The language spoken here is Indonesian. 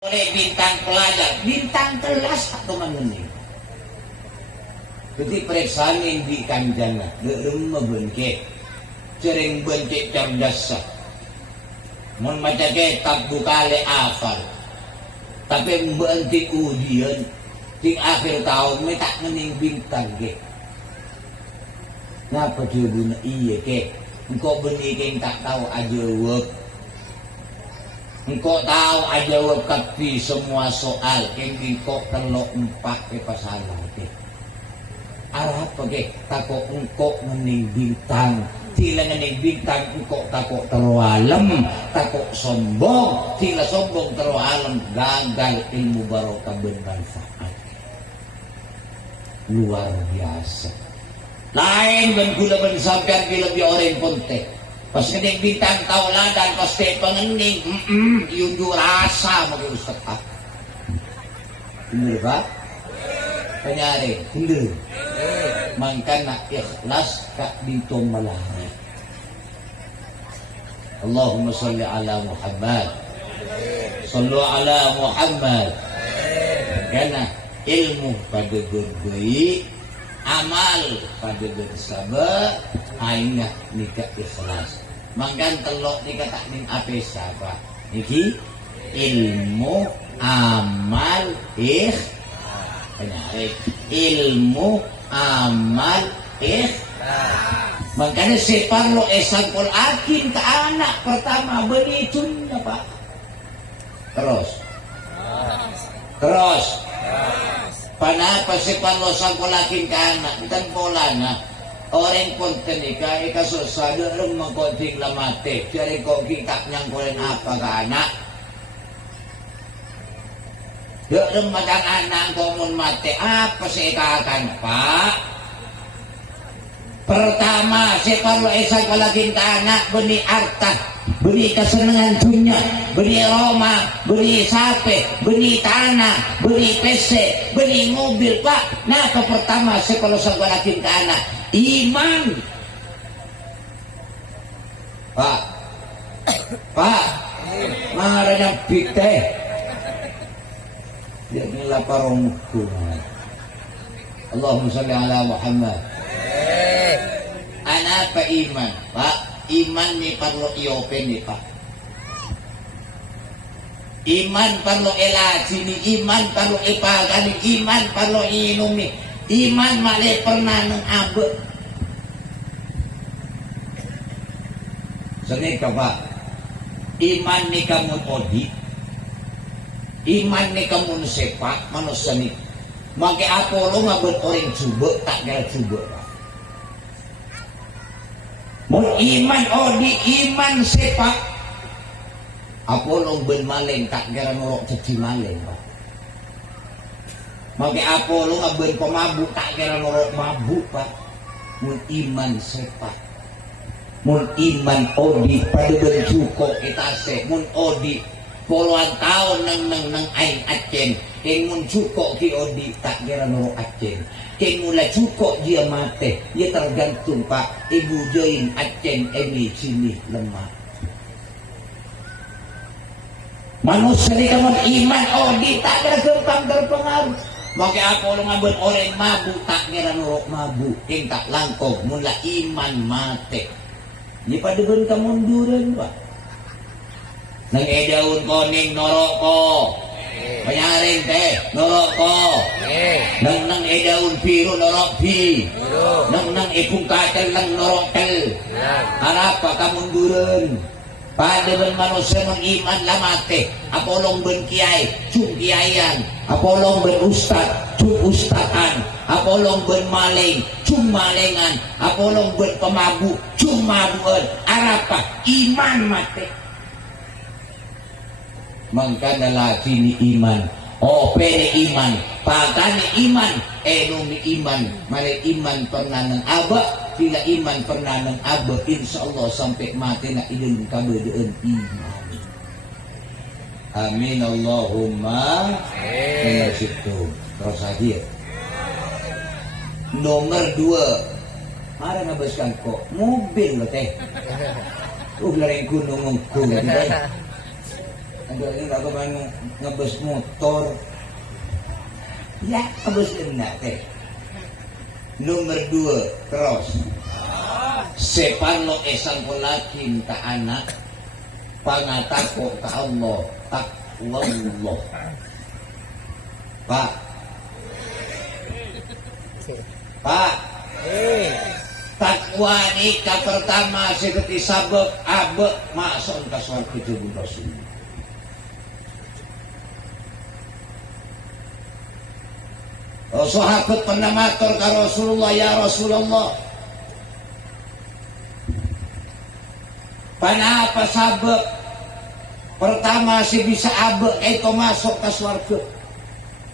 oleh bintang pelajar, bintang kelas atau mengening. Jadi periksain di kanjana, gerem benke, sering benke cerdas. Mun maca kitab bukale afal. Tapi berhenti ujian, di akhir tahun me tak ngening bintang ke. Ngapa jawabnya iya ke? Engkau benih ke tak tahu aja wak. Engkau tahu aja wak kapi semua soal. Engkau telok 4 ke pasalan ke. Arah apa ke? Takut engkau ngening bintang. Tila ngening bintang engkau takut terwalam. Takut sombong. Tila sombong terwalam. Gagal ilmu barokah bermanfaat. Luar biasa. Lain ben gula ben sampean bila bi orang ponte. Pas ngening bintang tauladan pas te pengening, yundu rasa magi ustaz. Bener ba? Penyare, bener. Mangkana ikhlas ka bintong malahnya. Allahumma salli ala Muhammad. Sallu ala Muhammad. Karena ilmu pada gurgui, amal pada bersabar, aingah nikah ikhlas. Mangkan telok dikata ning apa siapa? Niki ilmu, amal, ilmu, amal, makanya separlo esangkol akin ke anak pertama beritun apa? Terus. Panapa separlo sangkol akin ke anak dan polana orang konten ika susah dalam mengkonting lamate cari kok kita nyangkolin apa ke anak. Dalam matang anak komun mate apa sih akan pak? Pertama separlo sangkol akin ke anak beni arta, beri kesenangan dunia, beri rumah, beri sape, beri tanah, beri PC, beri mobil pak. Nah ke pertama sekolah sekolahkin ke anak iman. Pak, marahnya bite. Dia ni laparongku. Allahumma salli ala Muhammad. Anak apa iman, pak? Iman ni perlu iopen ni pak. Iman perlu elaji ni, iman perlu ipagani, iman perlu inumi, iman male pernah nang abe. Sini pak, iman ni kamu odi, iman ni kamu sepak manusia ni. Maka Apollo ngabut orang coba tak kira coba. Mun iman odi iman sepak Apollo ben maling tak kira norok jadi maling pak. Maka Apollo ngaben pemabuk tak kira norok mabuk pak. Mun iman sepak, mun iman odi pada ben cukup itase, mun odi puluhan tahun nang aing acen, keng mun cukup ki odi tak kira norok acen. Keng mula cukup dia mati, dia tergantung pak ibu join acen ini sini lemah. Manusia ni kamu iman odi tak ada gampang terpengaruh. Maka aku ngambil orang mabuk tak kira norok mabuk, keng tak langkong mula iman mati. Ni pada ben kemunduran pak. Nang edaun koning norok ko. Panyaring teh norok ko. Nang edaun biru norok bi. Nang ipung katel nang norok tel. Harap kemunduran. Pada ben manusia mengiman lamate. Apolong ben kiai, cung kiaian. Apolong ben ustad, cung ustadan. Apolong ben maling, cung malingan. Apolong ben pemabuk, cung mabukan. Arapa iman mate. Mangkana lagi ni iman. Pene iman, pagani iman, numi iman, mari iman pernah nang aba, bila iman pernah nang aba, insyaallah sampai mati na idun kabedaan iman. Amin Allahumma. Nomor situ, terus hadir. Nomor 2, mari ngabaskan kok mobil lo teh. Lareng gunung ngungkung. Ada ini kagak banyak ngebes motor. Ya, ngebes enak teh. Nomor 2 terus. Sepano esang kolakin ka anak pangatako ka Allah takwallah. Pak. Pak. Takwa ni ka pertama seperti sabab abek masuk ke surga jebul Rasul. Sahabat pernah matur ka Rasulullah, ya Rasulullah, kenapa sabab pertama si bisa abek itu masuk ke surga?